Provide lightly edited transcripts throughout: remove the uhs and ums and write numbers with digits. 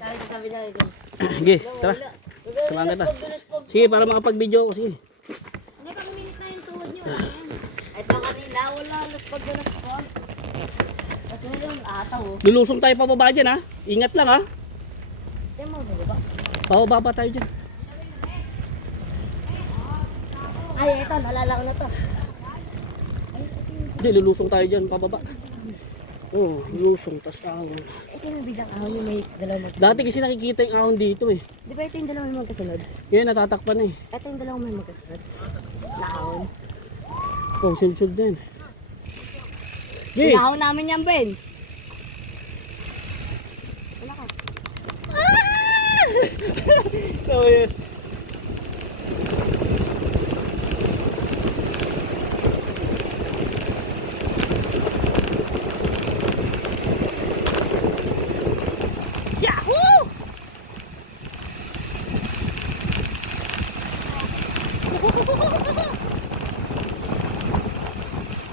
Sabi na ito. Sige, tara. Samahan kita. Sige, para makapag-video ko. Sige. Hindi pang minute na yung tuhod nyo. Ito kanina, wala. Laspag. Kasi ngayon, ataw. Lulusong tayo pababa dyan ha. Ingat lang ha. Ito mo, ba? Pababa pa tayo dyan. Ay, ito. Nalala ko na to. Hindi, lulusong tayo dyan pababa. Oh, lulusong, tas ahon. Ito yung biglang ahon yung may dalawang magkasunod. Dati kasi nakikita yung ahon dito eh. Di ba ito yung dalawang magkasunod? Yan, natatakpan eh. Ito yung dalawang may magkasunod. Na ahon. Oh, sulsul din. Sige. Pinahon namin yan, Ben. Wala ka. So, yun. Yahoo!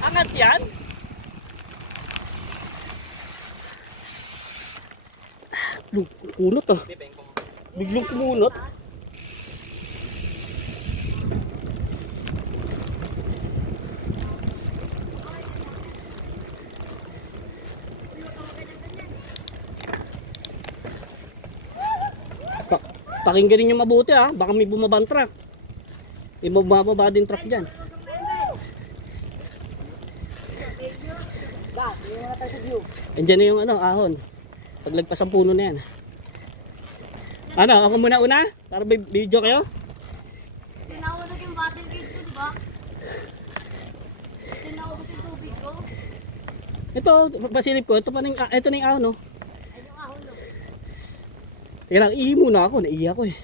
Angat yan? Kunot ah. Biglang kumunot. Pakinggan niyo mabuti ah, baka may bumabang truck. May bumababa din truck dyan. Ba, yung mga tayo sa view. Andiyan na yung ano, ahon. Paglagpas ang puno na yan. Ano, ako muna una? Para may video kayo? Pinahulog yung battle gate ko, di ba? Pinahulog yung tubig ko. Ito, pasilip ko. Ito na yung ahon no. Ay, yung ahon, no? Teka lang, ihi muna ako. Naihi ako eh.